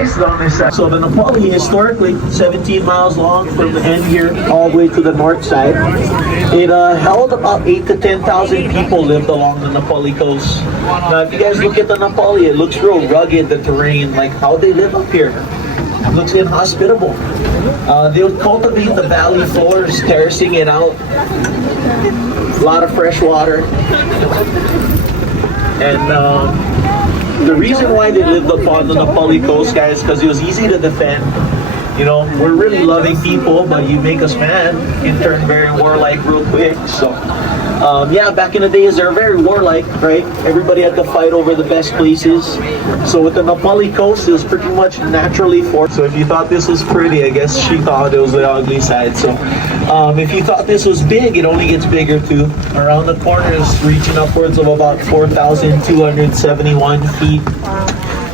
ice on this side. So the Napoli historically 17 miles long from the end here all the way to the north side. It held about 8 to 10,000 people lived along the Napoli coast. Now if you guys look at the Napoli, it looks real rugged, the terrain, like how they live up here. It looks inhospitable. They would cultivate the valley floors, terracing it out. A lot of fresh water. And the reason why they lived upon the Napoli coast, guys, because it was easy to defend. You know, we're really loving people, but you make us mad, you turn very warlike real quick. So, yeah, back in the days, they were very warlike, right? Everybody had to fight over the best places. So with the Napoli coast, it was pretty much naturally formed. So if you thought this was pretty, I guess she thought it was the ugly side. So if you thought this was big, it only gets bigger too. Around the corners, reaching upwards of about 4,271 feet.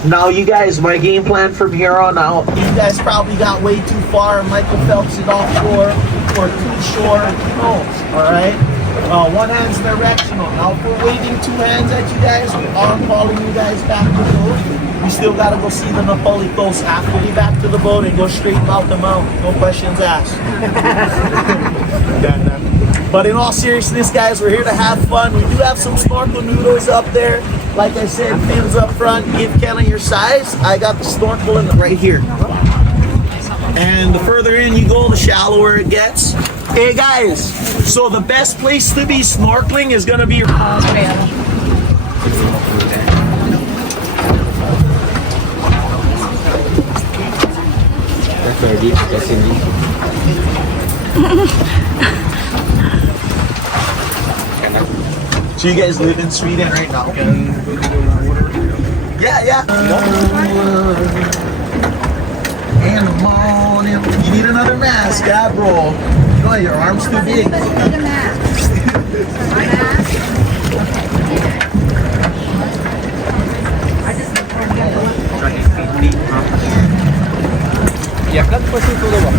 Now you guys, my game plan from here on out. You guys probably got way too far. Michael Phelps is offshore or too short. No, all right? One hand's directional. Now if we're waving two hands at you guys, I'm calling you guys back to the boat. We still gotta go see the Napoli coast after we back to the boat and go straight out the mountain. No questions asked. But in all seriousness, guys, we're here to have fun. We do have some snorkel noodles up there. Like I said, fins up front. Give Kelly your size. I got the snorkel in right here. And the further in you go, the shallower it gets. Hey guys, so the best place to be snorkeling is gonna be your So you guys live in Sweden right now? Yeah. You need another mask, yeah, bro. No, your arm's too big. Everybody need a mask. A mask? Y acá después sí todo va.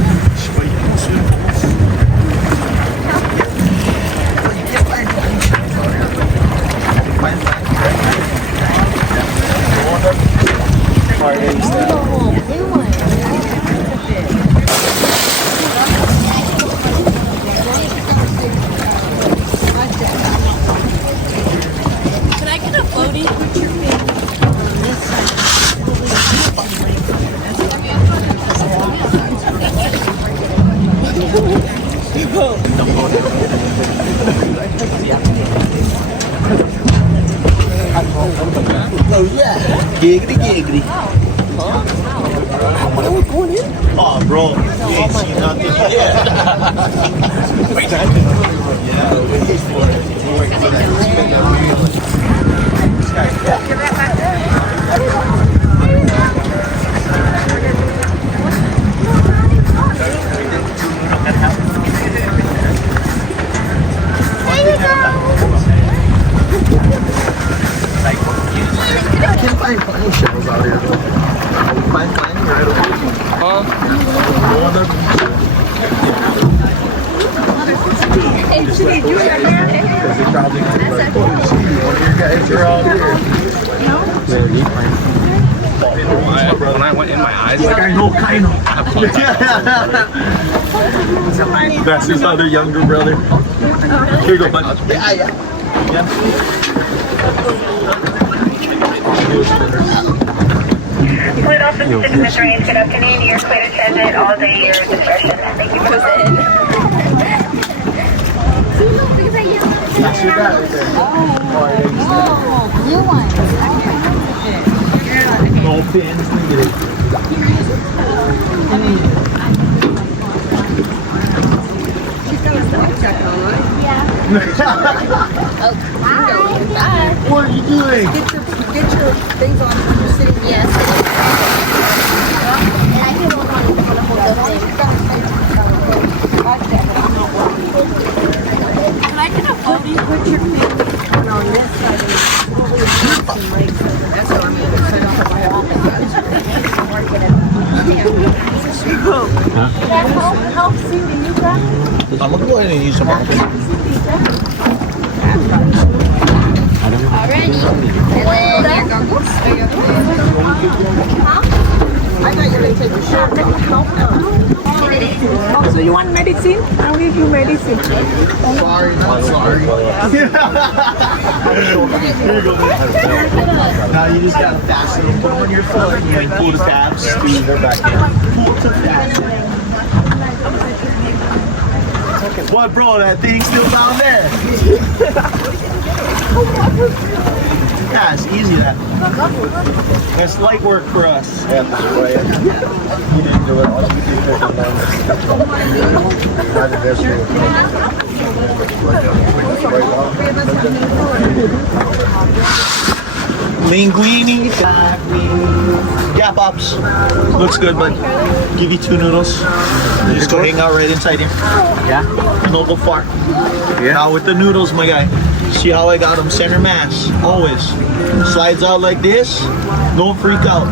Can I get a floaty? Put your feet on this side. Oh yeah, giggity. Oh bro, you ain't seen nothing yet. Yeah, wait for it. I can't find flying shells out here. Find flying right away. Because they probably gonna be like, oh, gee, one of your guys are out here. When I went in my eyes, Like, I know, kind of. That's his other younger brother. Here you go, bud. Yeah. Flight Office 6 Miss Range, good afternoon. You're clear to transit all day your discretion. Thank you for listening. That's your guy right there. Blue one. No fins, look at it. She's got a stomach check on, right? Yeah. What are you doing? Get your things on. You're sitting. Yes. And I can walk on and hold those things. Am I gonna help you put your feet on this side and some legs? That's what I'm gonna set off my office. Help see the new guy? I'm gonna go ahead and use some more. Already. And then your goggles. Huh? thought you were going to take your shirt off. So you want medicine? I'll give you medicine. Sorry, not sorry. Here you go. Now you just gotta fasten them, put them on your foot, and then pull the tabs to go back in. Pull to fasten. What, bro? That thing's still down there. Yeah, it's easy. That. It's light work for us. Yeah, that's right. You didn't do it. Linguine. Yeah, Pops. Looks good, but give you 2 noodles. You just go hang out right inside here. Yeah? Don't go far. Yeah. Now with the noodles, my guy. See how I got them center mass? Always. Slides out like this. Don't freak out.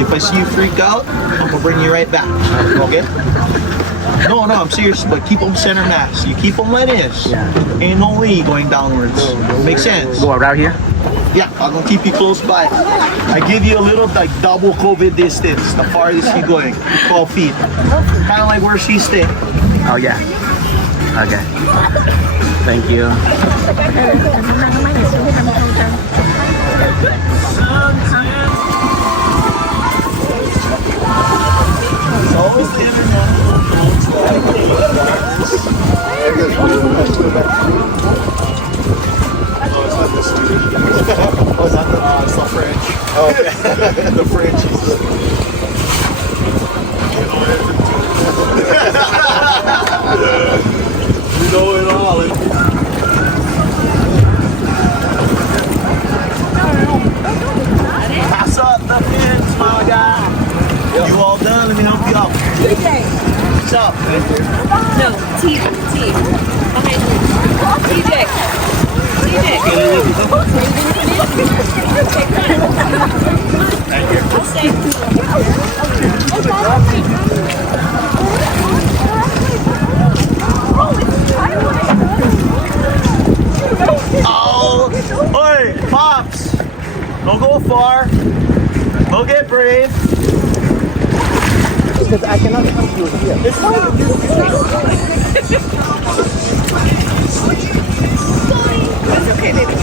If I see you freak out, I'm gonna bring you right back. Okay? No, I'm serious, but keep them center mass. You keep them like this. Ain't no way going downwards. Makes sense? Go around here? Yeah, I'm gonna keep you close by. I give you a little like double COVID distance. The farthest you're going, 12 feet. Kind of like where she's staying. Oh, yeah. Okay. Thank you. Always the international folks like Oh, is that it's the French. Oh, okay. The French is the... You know it all. Pass up the pins, my guy. You all done? Let me help you out. TJ. What's up? No, T. Behind you. TJ. Oh, oi, Pops. Don't go far. Don't get brave. Because I cannot help you here. It's fine. It's okay, baby.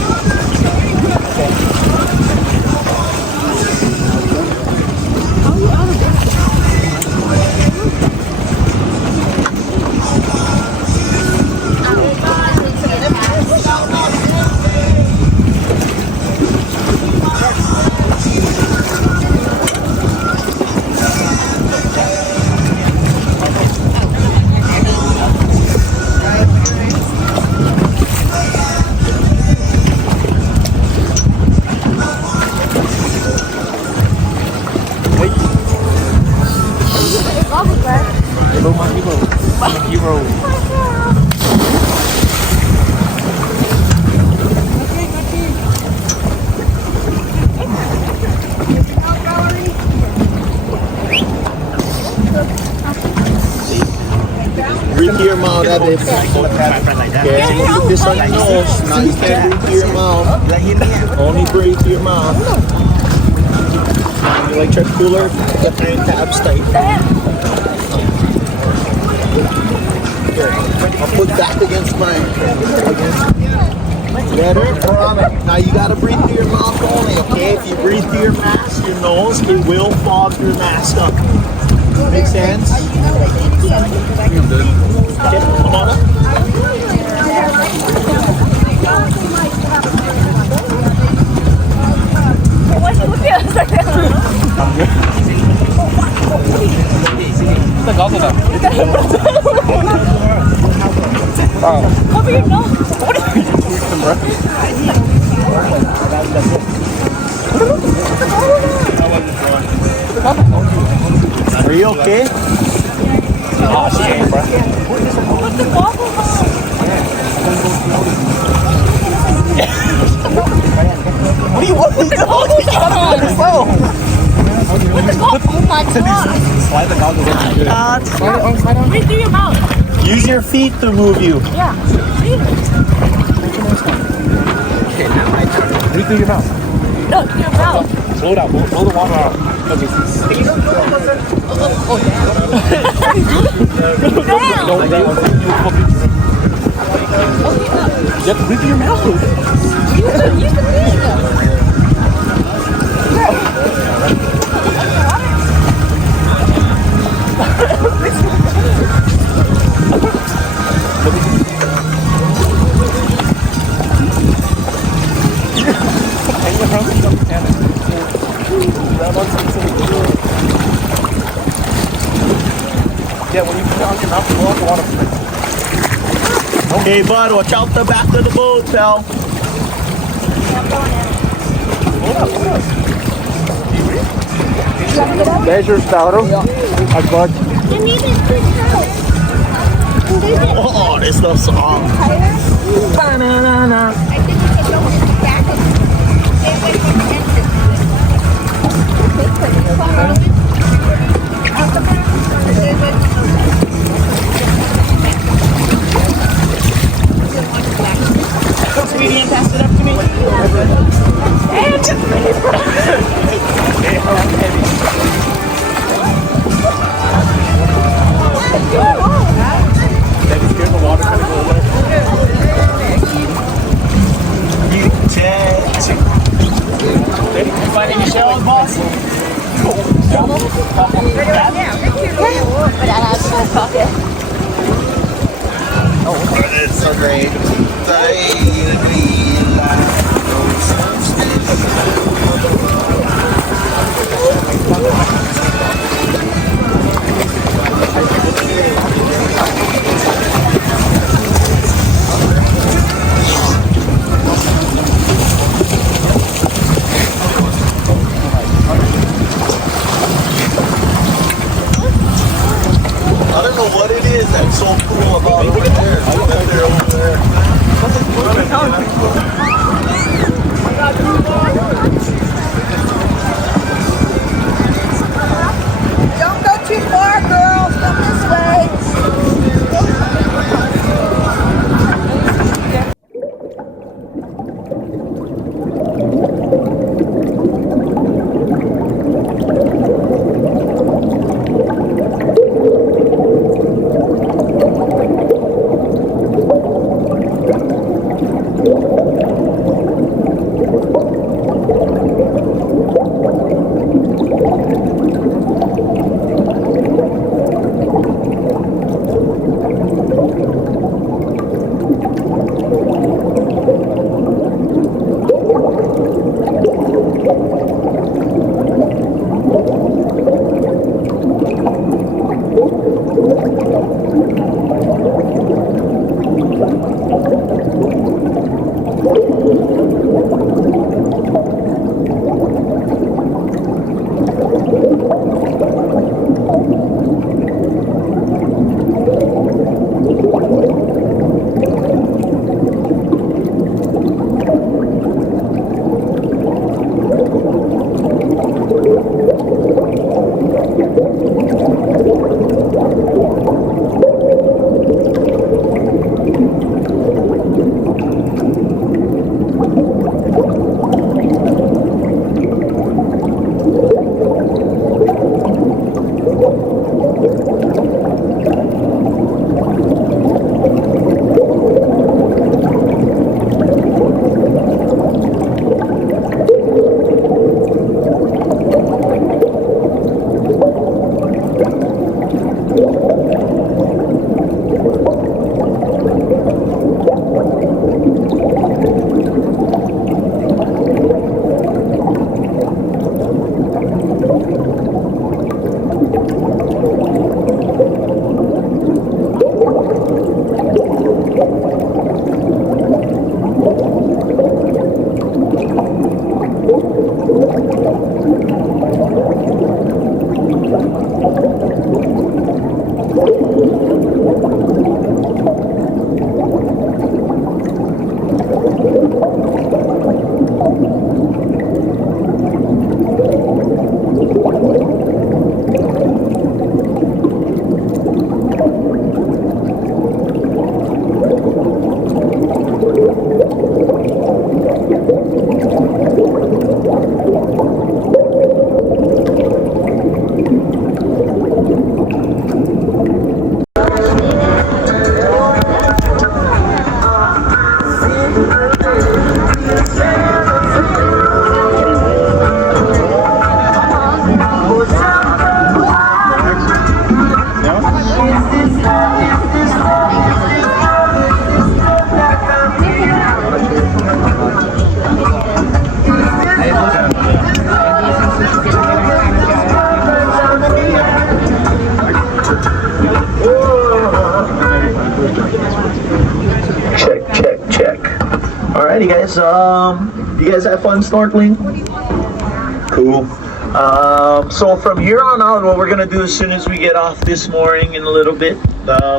Breathe through your mouth, that is. Okay, put this on your nose. Now you can't breathe through your mouth. Only breathe through your mouth. You like try to cooler, the hand tabs tight. Here, I'll put back against mine. Better? Now you gotta breathe through your mouth only, okay? If you breathe through your mask, your nose, it will fog your mask up. Make sense? Okay, come on up. Cover your nose. Are you okay? Oh, shit, bro. Put the goggles on. What do you want me to do? Put the goggles. Oh my god. Slide the goggles in. Breathe through your mouth. Use your feet to move you. Yeah. Breathe. Okay, now my turn. Breathe through your mouth. No, your mouth. Blow it out. Blow the water out. Because it's steam. Down. You have to breathe in your mouth. You can leave. Yeah, when you put it on your mouth, blow out the water. Hey, bud, watch out the back of the boat, pal. Measure, Tauro. How's bud? You need it to Oh, this stuff's soft. Banana. I think you can go back and stay away from the entrance. Sweetie, and pass it up to me. Then you hear the water kind of go away. Hey, you find any shells, boss? It's so great. I don't know what it is that's so cool about over there. That they're over there. Don't go too far, girls. Come this way. guys, you guys have fun snorkeling? Cool. So from here on out, what we're gonna do as soon as we get off this morning in a little bit,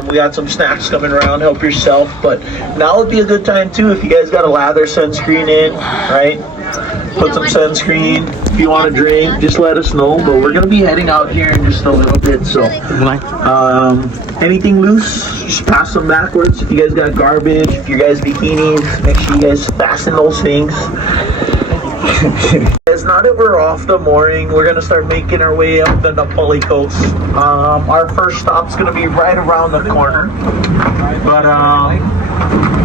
we got some snacks coming around, help yourself, but now would be a good time too if you guys got a lather sunscreen in, right? Put some sunscreen. If you want to drink, just let us know, but we're gonna be heading out here in just a little bit, so anything loose, just pass them backwards. If you guys got garbage, if you guys bikinis, make sure you guys fasten those things. Guys, now that we're off the mooring, we're gonna start making our way up the Napoli coast. Our first stop's gonna be right around the corner. But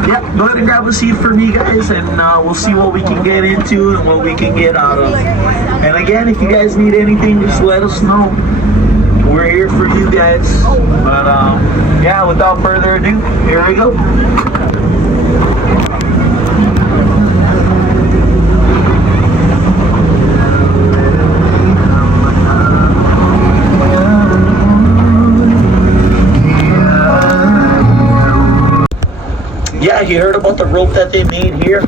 yeah, go ahead and grab a seat for me, guys, and we'll see what we can get into and what we can get out of. And again, if you guys need anything, just let us know. We're here for you guys. But yeah, without further ado, here we go. Yeah, you heard about the rope that they made here?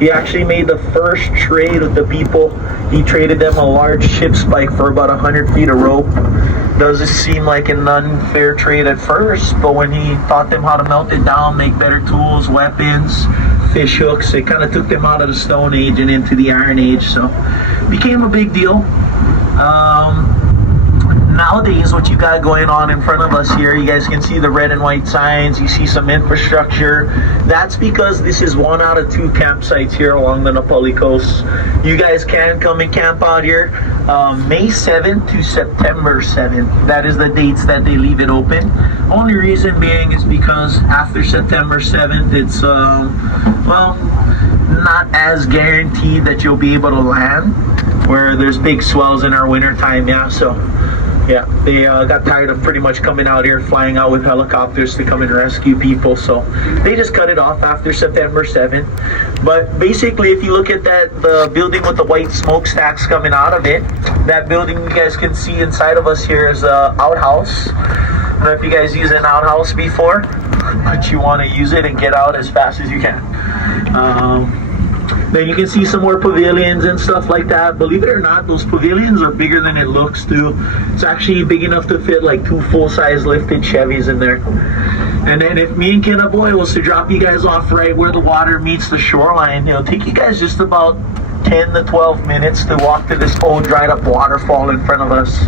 He actually made the first trade with the people. He traded them a large ship spike for about 100 feet of rope. Doesn't seem like an unfair trade at first, but when he taught them how to melt it down, make better tools, weapons, fish hooks, it kind of took them out of the Stone Age and into the Iron Age, so became a big deal. Nowadays, what you got going on in front of us here, you guys can see the red and white signs, you see some infrastructure. That's because this is 1 out of 2 campsites here along the Napoli coast. You guys can come and camp out here May 7th to September 7th. That is the dates that they leave it open. Only reason being is because after September 7th, it's, well, not as guaranteed that you'll be able to land, where there's big swells in our winter time, yeah, so. Yeah, they got tired of pretty much coming out here, flying out with helicopters to come and rescue people, so they just cut it off after September 7th. But basically, if you look at the building with the white smokestacks coming out of it, that building you guys can see inside of us here is an outhouse. I don't know if you guys used an outhouse before, but you want to use it and get out as fast as you can. Then you can see some more pavilions and stuff like that. Believe it or not, those pavilions are bigger than it looks too. It's actually big enough to fit like 2 full-size lifted Chevys in there. And then if me and Kinaboy was to drop you guys off right where the water meets the shoreline, it'll take you guys just about 10 to 12 minutes to walk to this old dried up waterfall in front of us.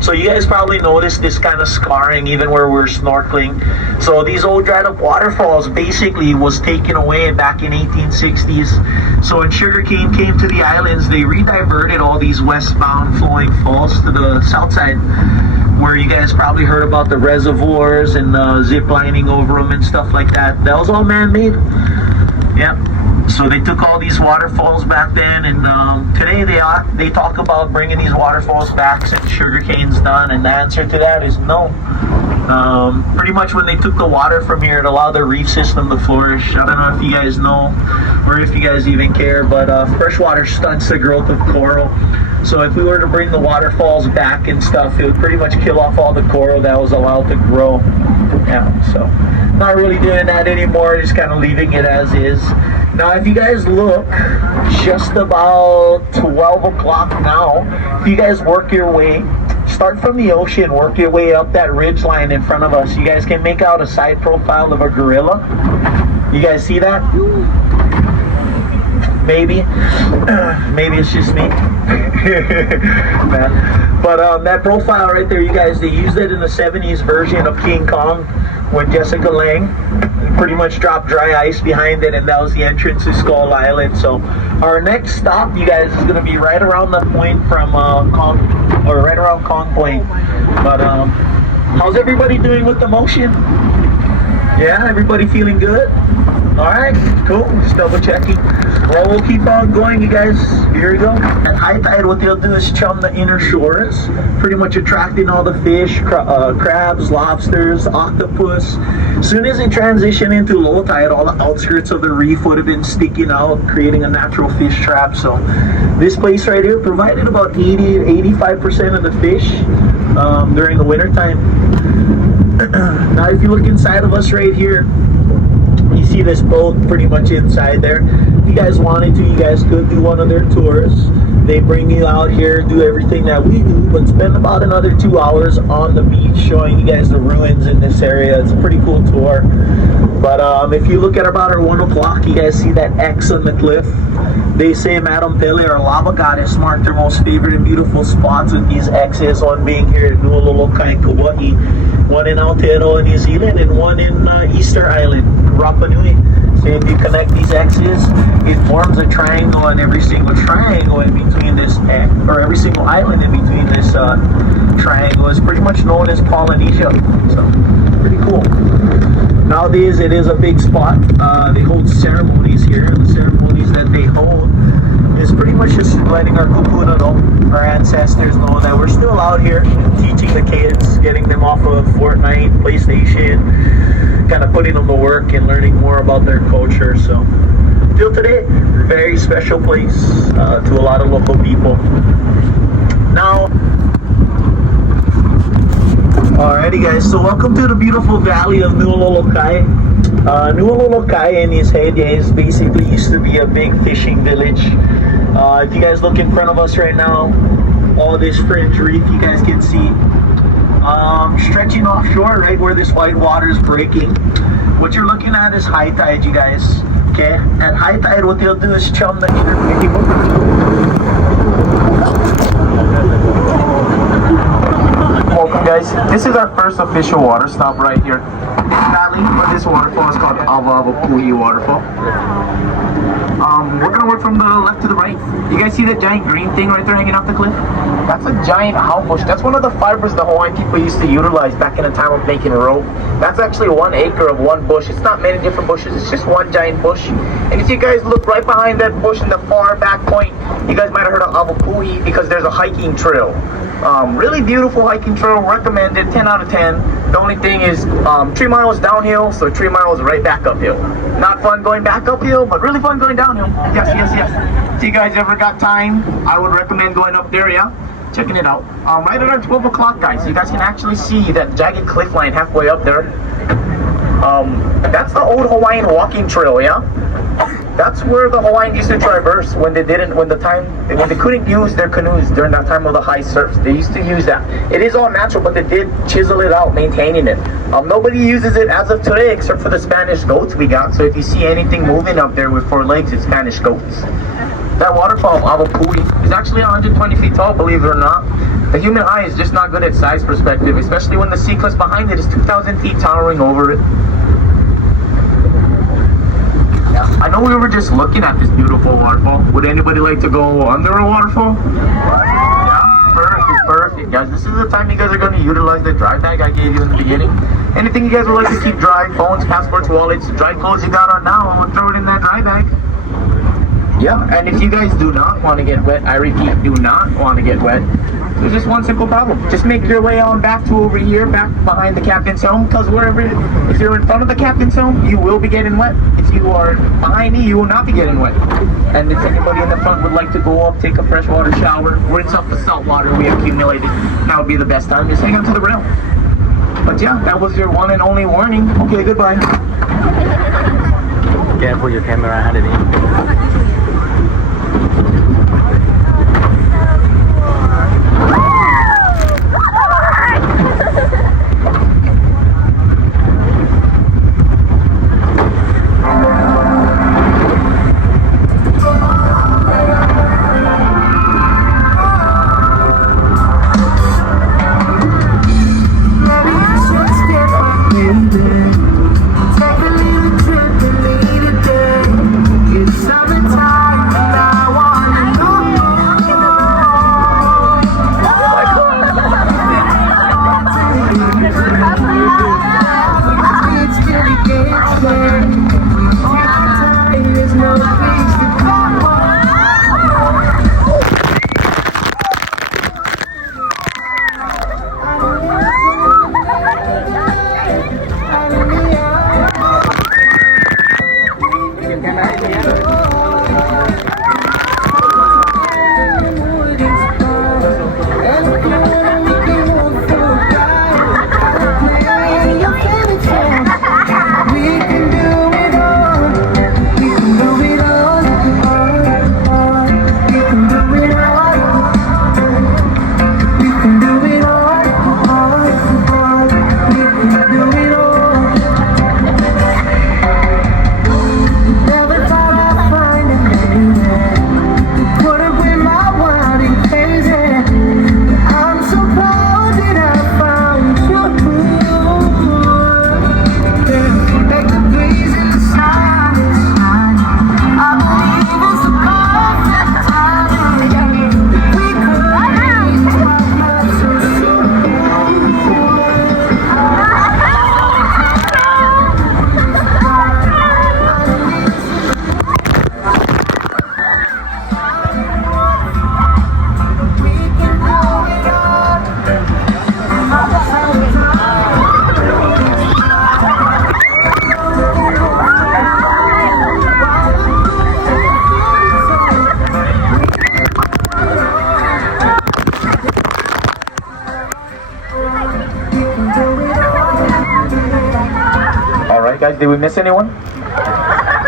So you guys probably noticed this kind of scarring even where we're snorkeling. So these old dried up waterfalls basically was taken away back in 1860s. So when sugarcane came to the islands, they rediverted all these westbound flowing falls to the south side, where you guys probably heard about the reservoirs and zip lining over them and stuff like that. That was all man-made. Yeah. So they took all these waterfalls back then, and today they talk about bringing these waterfalls back since sugarcane's done, and the answer to that is no. Pretty much when they took the water from here, it allowed the reef system to flourish. I don't know if you guys know, or if you guys even care, but fresh water stunts the growth of coral. So if we were to bring the waterfalls back and stuff, it would pretty much kill off all the coral that was allowed to grow. Yeah, so not really doing that anymore, just kind of leaving it as is. Now, if you guys look, just about 12 o'clock now, if you guys work your way, start from the ocean, work your way up that ridge line in front of us, you guys can make out a side profile of a gorilla. You guys see that? Maybe. Maybe it's just me. But that profile right there, you guys, they used it in the 70s version of King Kong when Jessica Lange pretty much dropped dry ice behind it, and that was the entrance to Skull Island. So our next stop, you guys, is going to be right around the point from Kong, or right around Kong Point. But how's everybody doing with the motion? Yeah, everybody feeling good? Alright, cool, just double checking. Well, we'll keep on going, you guys. Here we go. At high tide, what they'll do is chum the inner shores, pretty much attracting all the fish, crabs, lobsters, octopus. As soon as they transition into low tide, all the outskirts of the reef would have been sticking out, creating a natural fish trap. So this place right here provided about 80-85% of the fish during the winter time. Now, if you look inside of us right here, You see this boat pretty much inside there. If you guys wanted to, you guys could do one of their tours. They bring you out here, do everything that we do, but spend about another 2 hours on the beach showing you guys the ruins in this area. It's a pretty cool tour. But if you look at about our 1 o'clock, you guys see that X on the cliff. They say Madam Pele, our lava goddess, marked their most favorite and beautiful spots with these X's, one being here at Nuololokai, Kauai, one in Aotearoa, New Zealand, and one in Easter Island, Rapa Nui. So if you connect these X's, it forms a triangle, and every single triangle in between this, or every single island in between this triangle is pretty much known as Polynesia. So, pretty cool. Nowadays, it is a big spot. They hold ceremonies here. The ceremonies that they hold is pretty much just letting our kupuna know, our ancestors know that we're still out here teaching the kids, getting them off of Fortnite, PlayStation, kind of putting them to work and learning more about their culture. So, till today, very special place to a lot of local people. Now, alrighty guys, so welcome to the beautiful valley of Nuololokai. Nuololokai in his head is basically used to be a big fishing village. If you guys look in front of us right now, all this fringe reef you guys can see. Stretching offshore, right where this white water is breaking. What you're looking at is high tide, you guys. Okay? At high tide, what they'll do is chum the inner. Welcome guys, this is our first official water stop right here in Valley, but this waterfall is called Puhi Waterfall. We're gonna work from the left to the right. You guys see that giant green thing right there hanging off the cliff? That's a giant how bush. That's one of the fibers the Hawaiian people used to utilize back in the time of making rope. That's actually 1 acre of one bush. It's not many different bushes, it's just one giant bush. And if you guys look right behind that bush in the far back point, you guys might have heard of Puhi because there's a hiking trail. Really beautiful hiking trail, recommended, 10 out of 10. The only thing is 3 miles downhill, so 3 miles right back uphill. Not fun going back uphill, but really fun going downhill. Yes, yes, yes. If you guys ever got time, I would recommend going up there, yeah? Checking it out. Right at our 12 o'clock, guys, you guys can actually see that jagged cliff line halfway up there. That's the old Hawaiian walking trail, yeah? That's where the Hawaiians used to traverse when they couldn't use their canoes during that time of the high surf. They used to use that. It is all natural, but they did chisel it out, maintaining it. Nobody uses it as of today except for the Spanish goats we got. So if you see anything moving up there with 4 legs, it's Spanish goats. That waterfall, Puhi, is actually 120 feet tall, believe it or not. The human eye is just not good at size perspective, especially when the sea cliff behind it is 2,000 feet towering over it. I know we were just looking at this beautiful waterfall. Would anybody like to go under a waterfall? Yeah, perfect, perfect. Guys, this is the time you guys are going to utilize the dry bag I gave you in the beginning. Anything you guys would like to keep dry, phones, passports, wallets, dry clothes you got on now, I'm going to throw it in that dry bag. Yeah, and if you guys do not want to get wet, I repeat, do not want to get wet, there's just one simple problem. Just make your way on back to over here, back behind the captain's helm, because if you're in front of the captain's helm, you will be getting wet. If you are behind me, you will not be getting wet. And if anybody in the front would like to go up, take a freshwater shower, rinse off the salt water we accumulated, that would be the best time. Just hang on to the rail. But yeah, that was your one and only warning. Okay, goodbye. Careful your camera, had it in. Take a little trip and leave it there. It's summer. right, guys, did we miss anyone?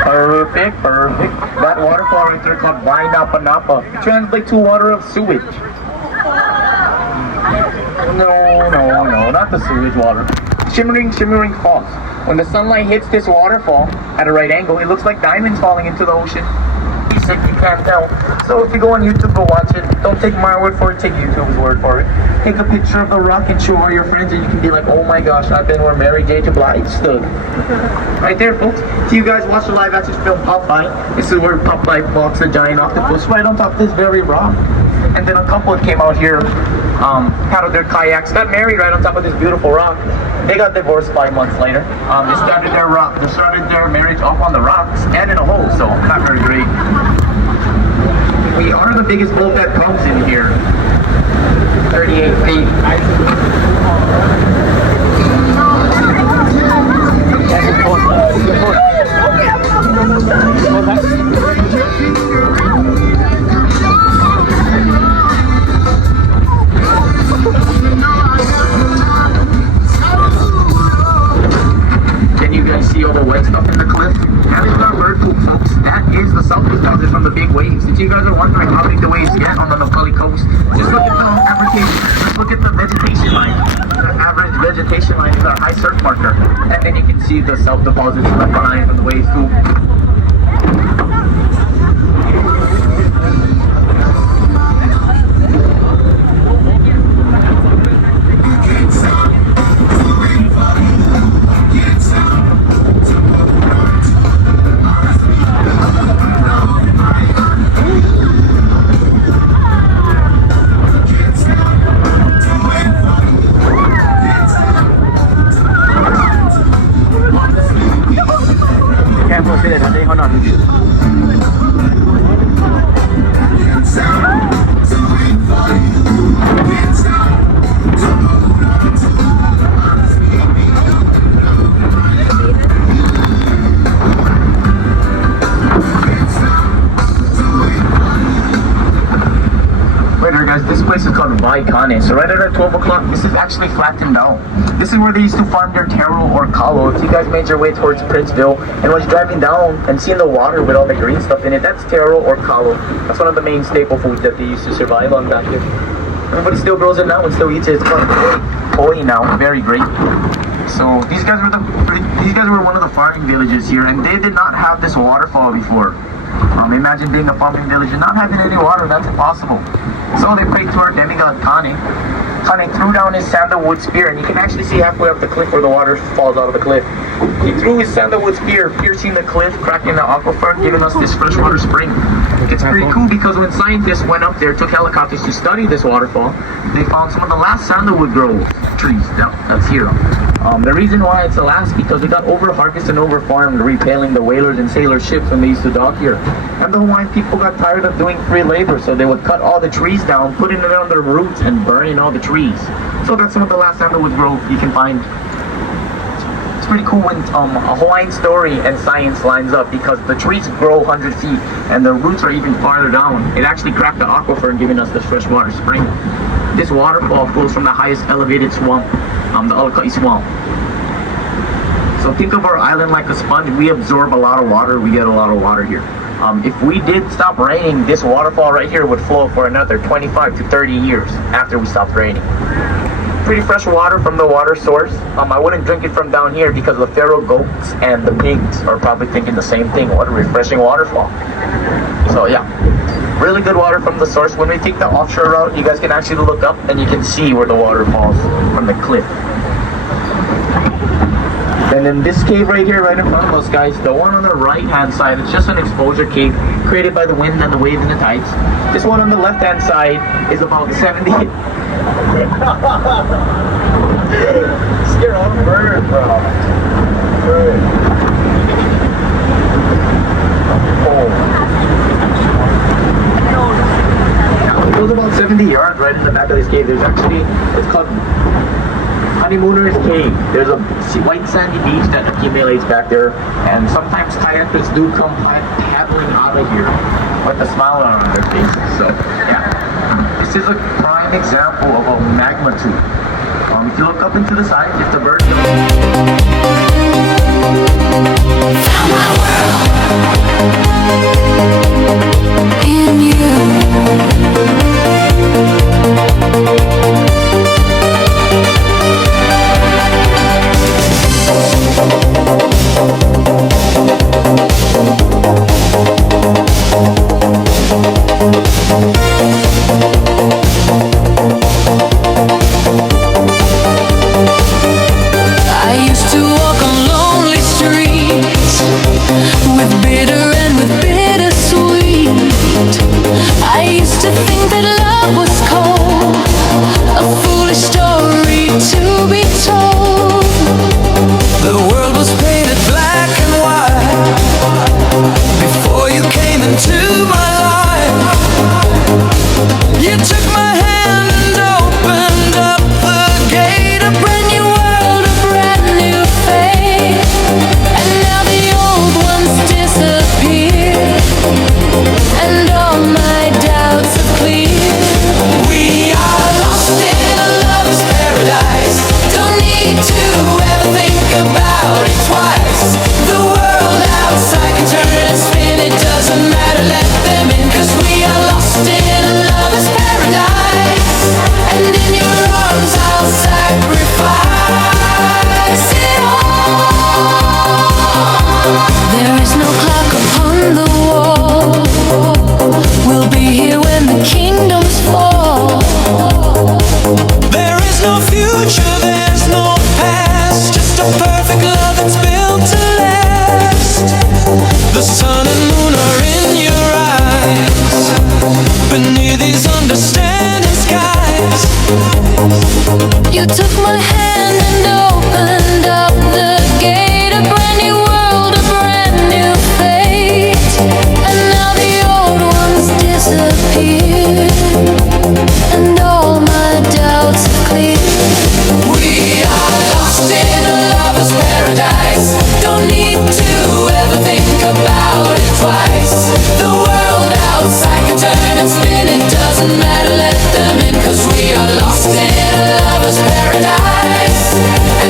Perfect, perfect. That waterfall right there called Wainapa Napa translates to water of sewage. No, not the sewage water. Shimmering, shimmering falls. When the sunlight hits this waterfall at a right angle, it looks like diamonds falling into the ocean. If you can't tell. So if you go on YouTube, go watch it. Don't take my word for it, take YouTube's word for it. Take a picture of the rock and show all your friends and you can be like, oh my gosh, I've been where Mary J. Blige stood. Right there, folks. So you guys watch the live action film Popeye. This is where Popeye walks a giant octopus right on top of this very rock. And then a couple came out here, paddled their kayaks, got married right on top of this beautiful rock. They got divorced 5 months later. They started their marriage up on the rocks and in a hole, so not very great. We are the biggest boat that comes in here. 38 feet. Can you guys see all the white stuff in the cliff? That is not bird poop, folks. That is the salt deposit from the big waves. If you guys are wondering how big the waves get on the Kauai coast, just look at the vegetation line. The average vegetation line is our high surf marker. And then you can see the salt deposits left behind from the waves too. This place is called Kauai. So right at 12 o'clock, this is actually flattened out. This is where they used to farm their taro or kalo. If you guys made your way towards Princeville and was driving down and seeing the water with all the green stuff in it, that's taro or kalo. That's one of the main staple foods that they used to survive on back here. Everybody still grows it now and still eats it. It's called koi now, very great. So these guys were one of the farming villages here, and they did not have this waterfall before. Imagine being a farming village and not having any water. That's impossible. So they prayed to our demigod Kane. Kane threw down his sandalwood spear, and you can actually see halfway up the cliff where the water falls out of the cliff. He threw his sandalwood spear, piercing the cliff, cracking the aquifer, giving us this freshwater spring. It's pretty cool because when scientists went up there, took helicopters to study this waterfall, they found some of the last sandalwood grove trees. That's here. The reason why it's the last because we got over-harvested and over-farmed, repailing the whalers and sailor ships when they used to dock here. And the Hawaiian people got tired of doing free labor, so they would cut all the trees down, putting it on their roots and burning all the trees. So that's some of the last sandalwood grove you can find. It's pretty cool when a Hawaiian story and science lines up because the trees grow 100 feet and the roots are even farther down. It actually cracked the aquifer and giving us this freshwater spring. This waterfall flows from the highest elevated swamp, the Kauai swamp. So think of our island like a sponge. We absorb a lot of water. We get a lot of water here. If we did stop raining, this waterfall right here would flow for another 25 to 30 years after we stopped raining. Pretty fresh water from the water source. I wouldn't drink it from down here because the feral goats and the pigs are probably thinking the same thing. What a refreshing waterfall. So yeah, really good water from the source. When we take the offshore route, you guys can actually look up and you can see where the water falls from the cliff. And then this cave right here, right in front of us, guys, the one on the right-hand side, it's just an exposure cave created by the wind and the waves and the tides. This one on the left-hand side is about 70. Scare all the birds, bro. It goes about 70 yards right in the back of this cave. There's actually, it's called Honeymooners Cave. There's a white sandy beach that accumulates back there, and sometimes kayakers do come paddling out of here with a smile on their faces. So yeah, this is a prime example of a magma tube. If you look up into the side, if the birds and opened up the gate. A brand new world, a brand new fate. And now the old ones disappeared, and all my doubts have cleared. We are lost in a lover's paradise. Don't need to ever think about it twice. The world outside can turn and spin. It doesn't matter, let them in. 'Cause we are lost in a lover's paradise. And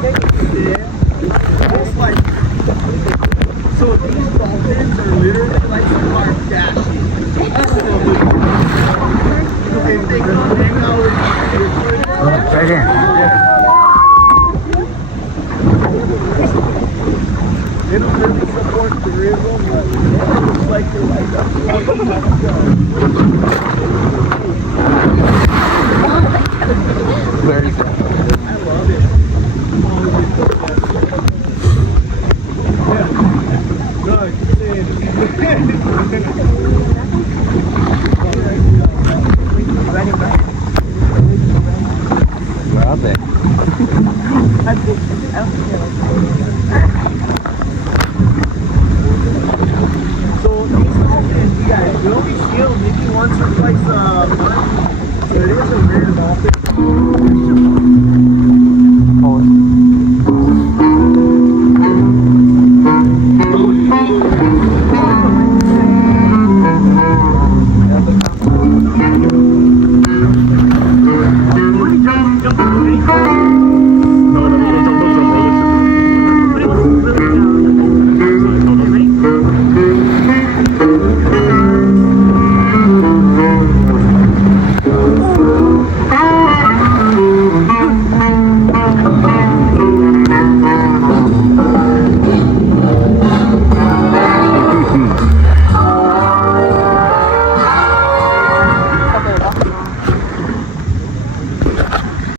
It's like, so these dolphins are literally like Kardashian. If they come hang out with Right in. they don't really support tourism, but it's like they're like Where is that? I love it. Good. Where are they? So these dolphins, you guys, we only see them maybe once or twice a month. So it is a rare dolphin.